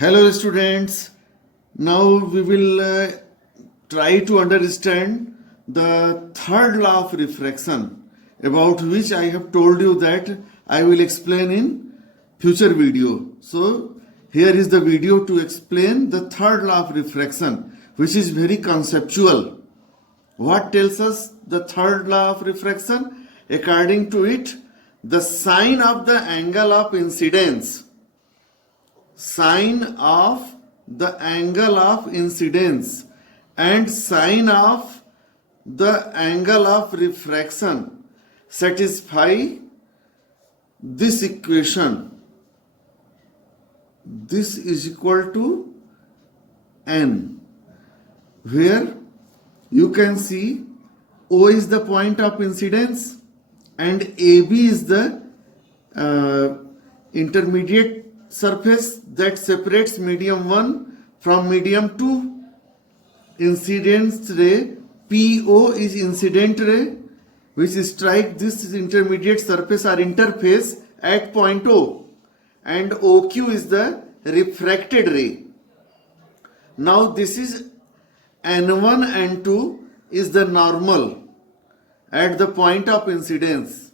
Hello students, now we will try to understand the third law of refraction about which I have told you that I will explain in future video. So here is the video to explain the third law of refraction, which is very conceptual. What tells us the third law of refraction? According to it, the sine of the angle of incidence and sine of the angle of refraction satisfy this equation. This is equal to n, where you can see O is the point of incidence and AB is the intermediate surface that separates medium 1 from medium 2. Incidence ray PO is incident ray which strike this intermediate surface or interface at point O, and OQ is the refracted ray. Now this is N1 and N2 is the normal at the point of incidence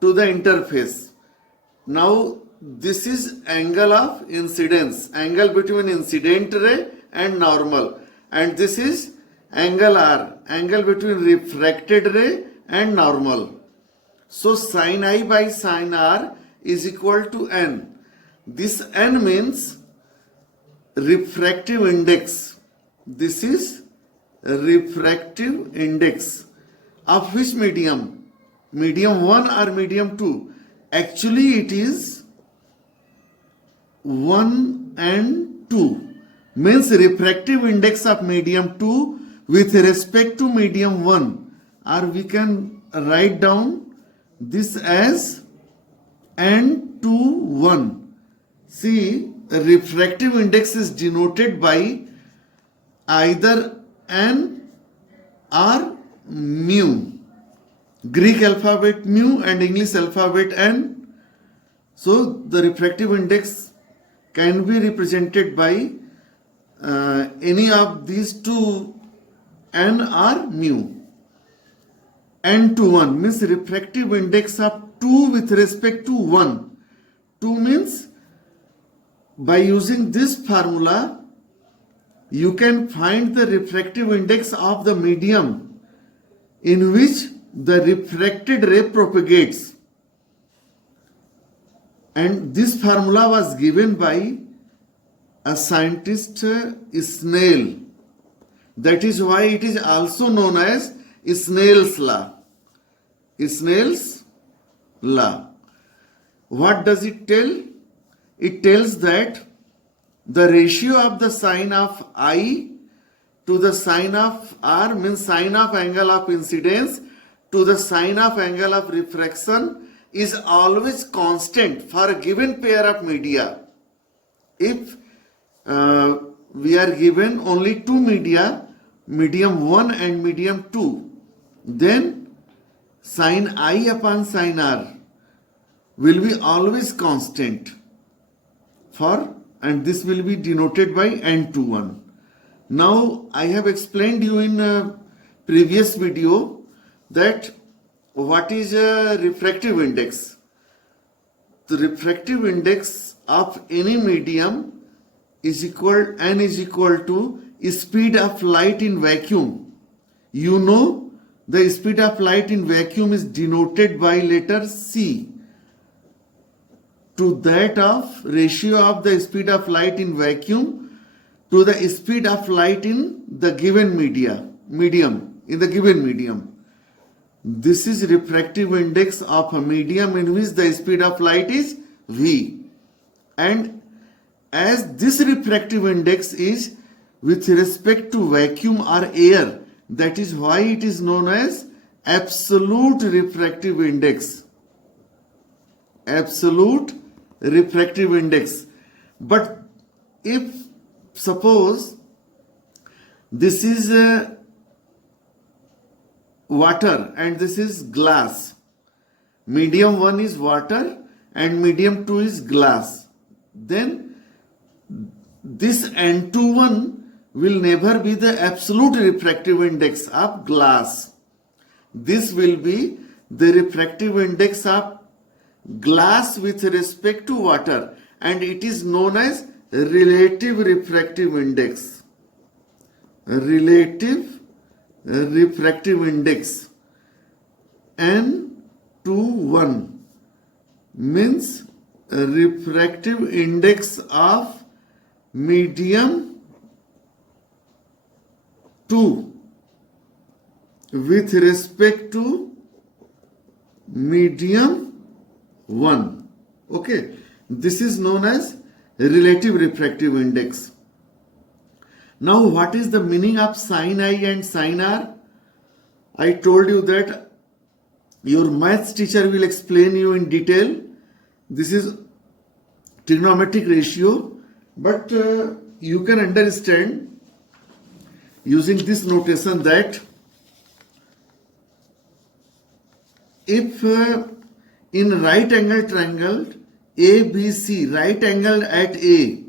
to the interface. Now this is angle of incidence, angle between incident ray and normal, and this is angle R, angle between refracted ray and normal. So sin I by sin R is equal to n. This n means refractive index. This is refractive index of which medium? Medium 1 or medium 2? Actually it is 1 and 2, means refractive index of medium 2 with respect to medium 1, or we can write down this as N21. See, refractive index is denoted by either n or mu, Greek alphabet mu and English alphabet n. So the refractive index can be represented by any of these two, n or mu. N to 1 means refractive index of 2 with respect to 1. 2 means by using this formula you can find the refractive index of the medium in which the refracted ray propagates. And this formula was given by a scientist Snell. That is why it is also known as Snell's law. Snell's law. What does it tell? It tells that the ratio of the sine of I to the sine of R means sine of angle of incidence to the sine of angle of refraction is always constant for a given pair of media. If we are given only two media, medium 1 and medium 2, then sine I upon sine R will be always constant for, and this will be denoted by N21. Now I have explained you in a previous video that what is a refractive index. The refractive index of any medium is equal, n is equal to speed of light in vacuum. You know the speed of light in vacuum is denoted by letter C, to that of ratio of the speed of light in vacuum to the speed of light in the given medium, in the given medium. This is refractive index of a medium in which the speed of light is V. And as this refractive index is with respect to vacuum or air, that is why it is known as absolute refractive index. Absolute refractive index. But if suppose this is water and this is glass, medium 1 is water and medium 2 is glass, then this N21 will never be the absolute refractive index of glass. This will be the refractive index of glass with respect to water, and it is known as relative refractive index. Relative refractive index N21 means refractive index of medium 2 with respect to medium 1. Okay, this is known as relative refractive index. Now, what is the meaning of sin I and sin R? I told you that your maths teacher will explain you in detail. This is trigonometric ratio, but you can understand using this notation that if in right angle triangle ABC, right angle at A,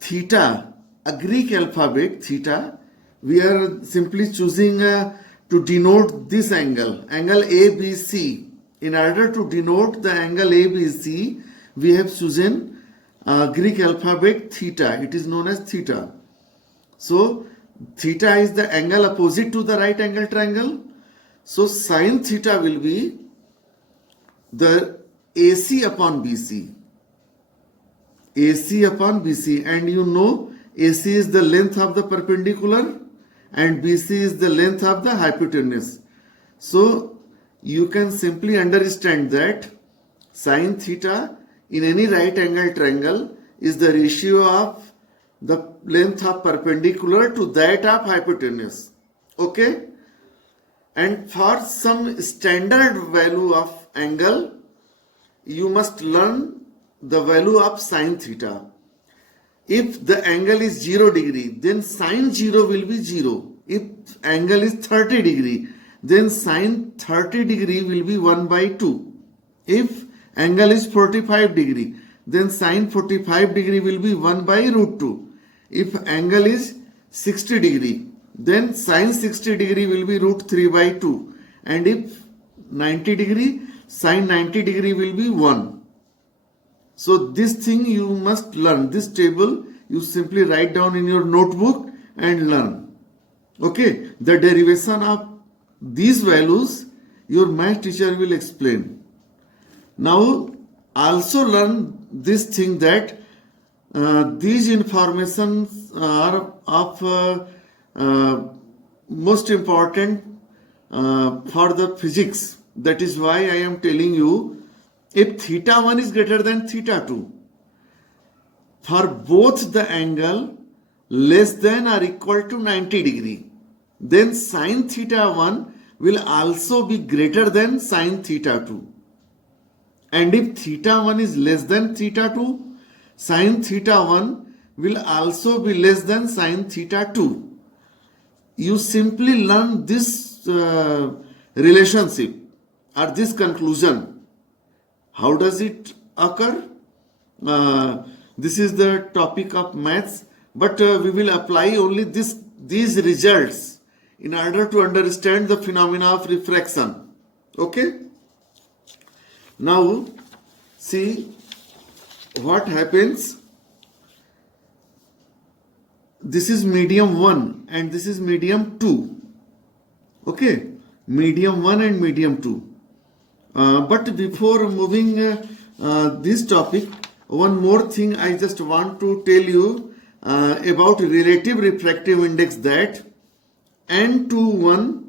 theta, a Greek alphabet theta, we are simply choosing to denote this angle ABC. In order to denote the angle ABC, we have chosen Greek alphabet theta. It is known as theta. So theta is the angle opposite to the right angle triangle. So sin theta will be the AC upon BC. AC upon BC, and you know AC is the length of the perpendicular and BC is the length of the hypotenuse. So you can simply understand that sin theta in any right angle triangle is the ratio of the length of perpendicular to that of hypotenuse. Okay? And for some standard value of angle, you must learn the value of sin theta. If the angle is 0 degree, then sin 0 will be 0. If angle is 30 degree, then sin 30 degree will be 1 by 2. If angle is 45 degree, then sin 45 degree will be 1 by root 2. If angle is 60 degree, then sin 60 degree will be root 3 by 2. And if 90 degree, sin 90 degree will be 1. So this thing you must learn. This table you simply write down in your notebook and learn. Okay, the derivation of these values your math teacher will explain. Now also learn this thing that these informations are of most important for the physics. That is why I am telling you, if theta 1 is greater than theta 2, for both the angle less than or equal to 90 degree, then sin theta 1 will also be greater than sin theta 2. And if theta 1 is less than theta 2, sin theta 1 will also be less than sin theta 2. You simply learn this relationship or this conclusion. How does it occur? This is the topic of maths, but we will apply only these results in order to understand the phenomena of refraction. Okay? Now, see what happens. This is medium 1 and this is medium 2. Okay? Medium 1 and medium 2. But before moving this topic, one more thing I just want to tell you about relative refractive index, that N21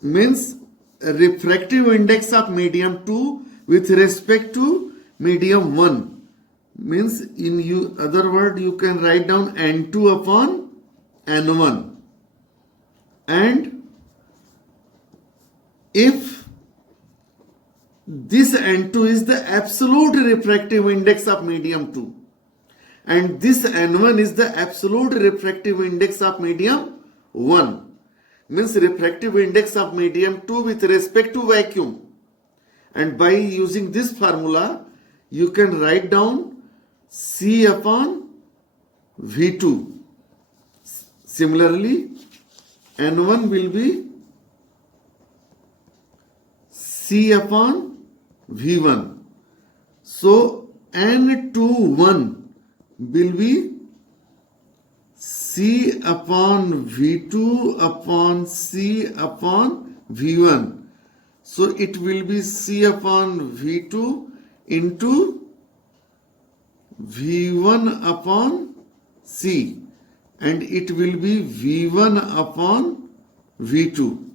means refractive index of medium 2 with respect to medium 1. Means in other word you can write down N2 upon N1. And if this N2 is the absolute refractive index of medium 2 and this N1 is the absolute refractive index of medium 1, means refractive index of medium 2 with respect to vacuum. And by using this formula, you can write down C upon V2. Similarly, N1 will be C upon V1. So N21 will be C upon V2 upon C upon V1. So it will be C upon V2 into V1 upon C, and it will be V1 upon V2.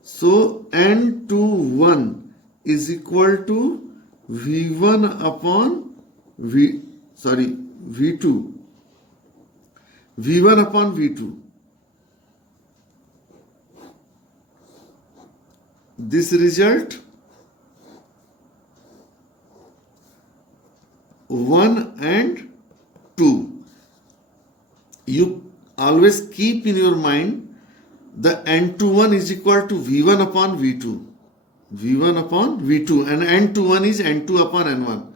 So N21 is equal to V1 upon V2. V1 upon V2. This result 1 and 2. You always keep in your mind the N21 is equal to V1 upon V2. V1 upon V2, and N21 is N2 upon N1.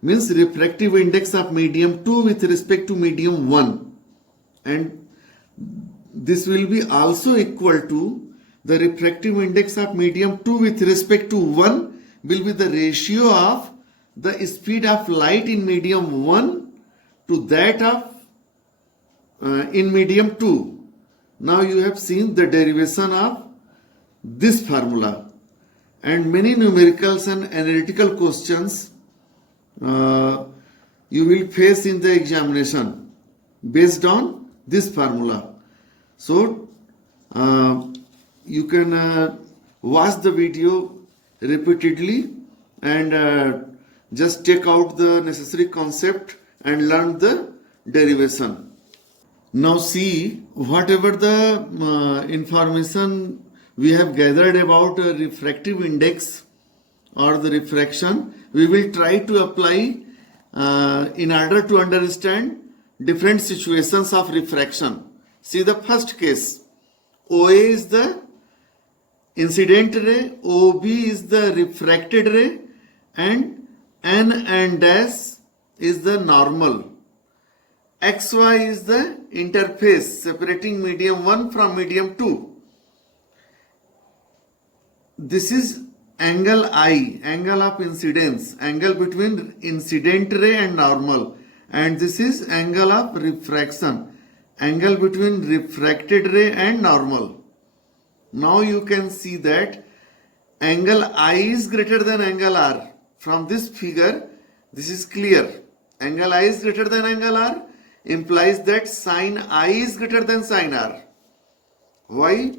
Means refractive index of medium 2 with respect to medium 1. And this will be also equal to the refractive index of medium 2 with respect to 1 will be the ratio of the speed of light in medium 1 to that of in medium 2. Now you have seen the derivation of this formula, and many numericals and analytical questions you will face in the examination based on this formula. So you can watch the video repeatedly and just take out the necessary concept and learn the derivation. Now see, whatever the information we have gathered about refractive index or the refraction, we will try to apply in order to understand different situations of refraction. See the first case. OA is the incident ray, OB is the refracted ray, and N and dash is the normal. XY is the interface separating medium 1 from medium 2. This is angle I, angle of incidence, angle between incident ray and normal. And this is angle of refraction, angle between refracted ray and normal. Now you can see that angle I is greater than angle R. From this figure, this is clear. Angle I is greater than angle R implies that sine I is greater than sine R. Why?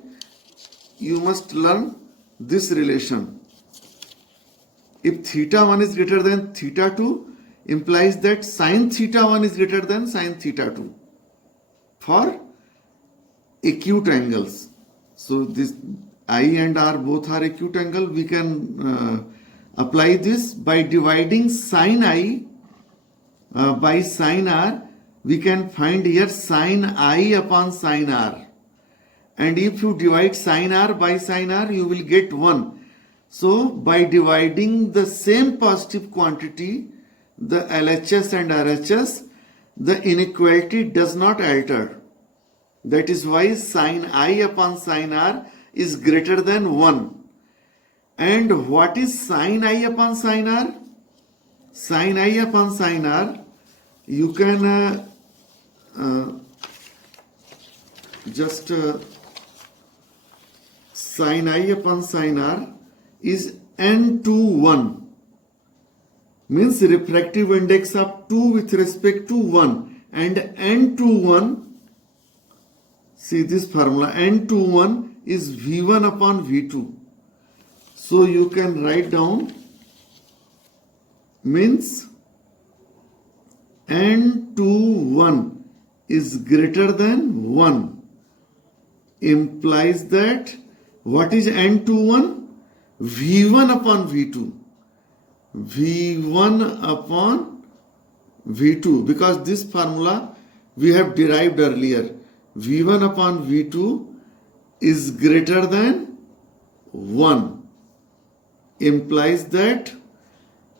You must learn this relation. If theta 1 is greater than theta 2, implies that sine theta 1 is greater than sine theta 2 for acute angles. So this I and R both are acute angle. We can apply this by dividing sine I by sine R. We can find here sine I upon sine R. And if you divide sine R by sine R, you will get 1. So by dividing the same positive quantity, the LHS and RHS, the inequality does not alter. That is why sine I upon sine R is greater than 1. And what is sine I upon sine R? Sine I upon sine R, you can sine I upon sine R is N21. Means refractive index of 2 with respect to 1, and N21, see this formula, N21 is V1 upon V2. So you can write down, means N21 is greater than 1, implies that what is N21? V1 upon V2. V1 upon V2, because this formula we have derived earlier. V1 upon V2 is greater than 1, implies that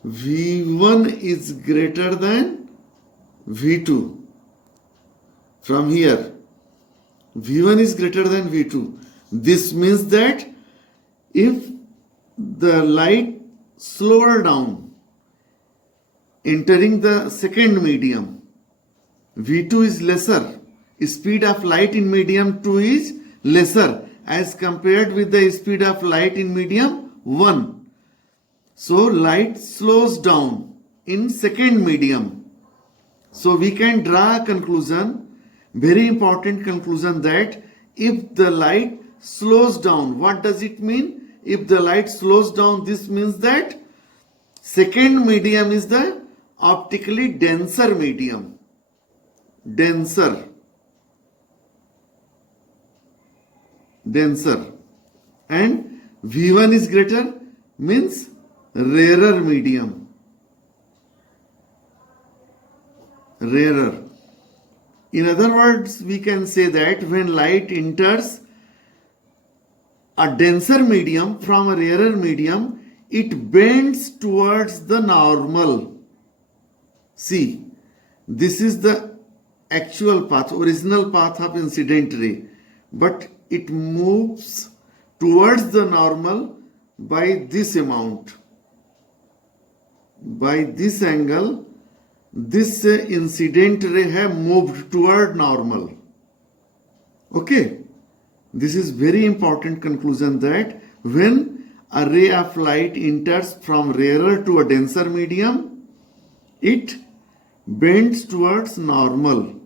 V1 is greater than V2 from here, V1 is greater than V2. This means that if the light slower down entering the second medium, V2 is lesser. Speed of light in medium 2 is lesser as compared with the speed of light in medium 1. So light slows down in second medium. So we can draw a conclusion, very important conclusion, that if the light slows down, what does it mean? If the light slows down, this means that second medium is the optically denser medium. Denser. And V1 is greater means rarer medium. Rarer. In other words, we can say that when light enters a denser medium from a rarer medium, it bends towards the normal. See, this is the actual path, original path of incident ray, but it moves towards the normal by this amount. By this angle, this incident ray have moved toward normal. Okay, this is very important conclusion, that when a ray of light enters from rarer to a denser medium, it bends towards normal.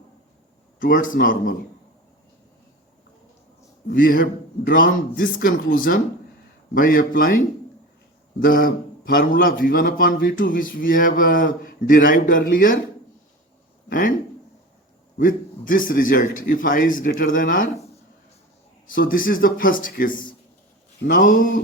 We have drawn this conclusion by applying the formula V1 upon V2, which we have derived earlier, and with this result, if I is greater than R. So this is the first case. Now